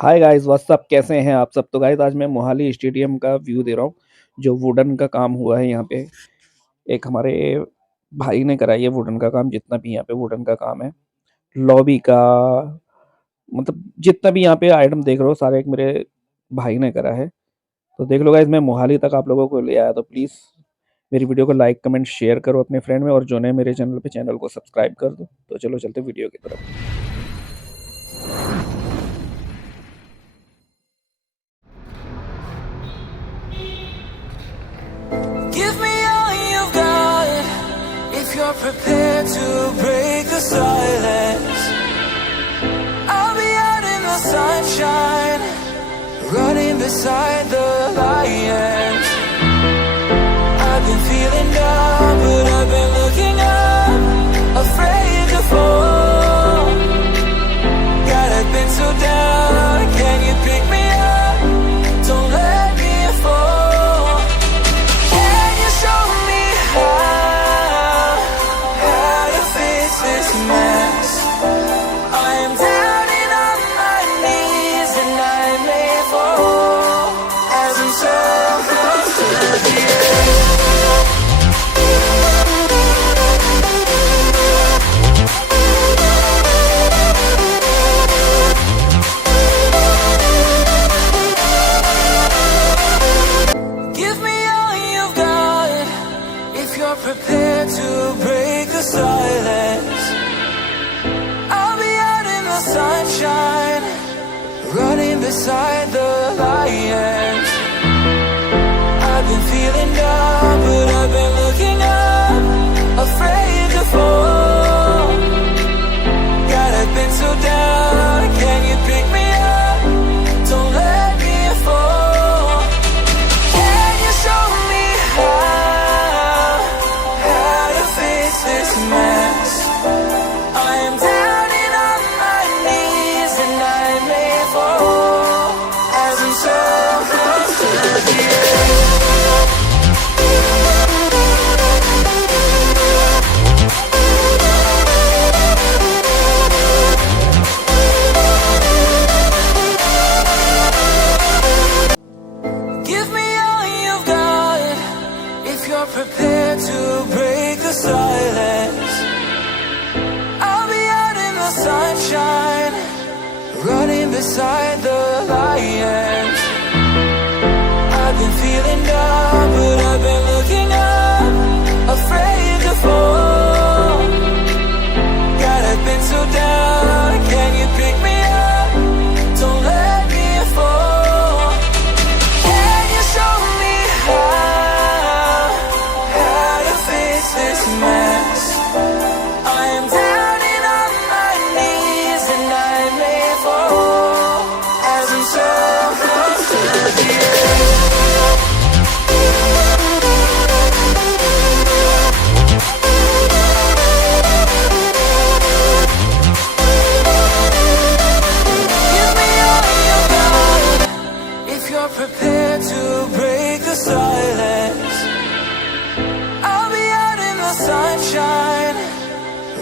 Hi guys what's up, कैसे हैं आप सब। तो गाइस आज मैं मोहाली स्टेडियम का व्यू दे रहा हूँ, जो वुडन का काम हुआ है यहाँ पे। एक हमारे भाई ने करा है ये वुडन का काम, जितना भी यहाँ पे वुडन का काम है, लॉबी का, मतलब जितना भी यहाँ पे आइटम देख रहे हो सारे एक मेरे भाई ने करा है। तो देख लो गाइस, मैं मोहाली तक आप लोगों को ले आया, तो प्लीज़ मेरी वीडियो को लाइक कमेंट शेयर करो अपने फ्रेंड में, और जो नए मेरे चैनल पे चैनल को सब्सक्राइब कर दो। तो चलो चलते वीडियो की तरफ। Give me all you've got if you're prepared to break the silence. I'll be out in the sunshine, running beside the lions. I've been feeling down, but I've been looking up, afraid to fall. God, I've been so down, can you pick me up? Don't let me fall. Can you show me how to fix this mess? I am down and on my knees and I may fall as I'm so close to the edge. Give me all you've got if you're prepared to break the silence. I'll be out in the sunshine, running beside the lions. I've been feeling down, but I've been looking up, afraid to fall. God, I've been so down, can you pick me up? Don't let me fall. Can you show me how to fix this mess? I am down and on my knees and I may fall as I'm so close to the edge. Give me all you've got if you're prepared to break the silence. I'll be out in the sunshine, running beside the lions. I've been feeling down, but I've been looking up, afraid to fall. God, I've been so down, can you pick me up? Don't let me fall. Can you show me how to fix this mess? I am down and on my knees and I may fall as I'm so close to the edge. Give me all you got if you're prepared to break the silence. I'll be out in the sunshine,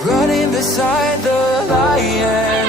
running beside the lions.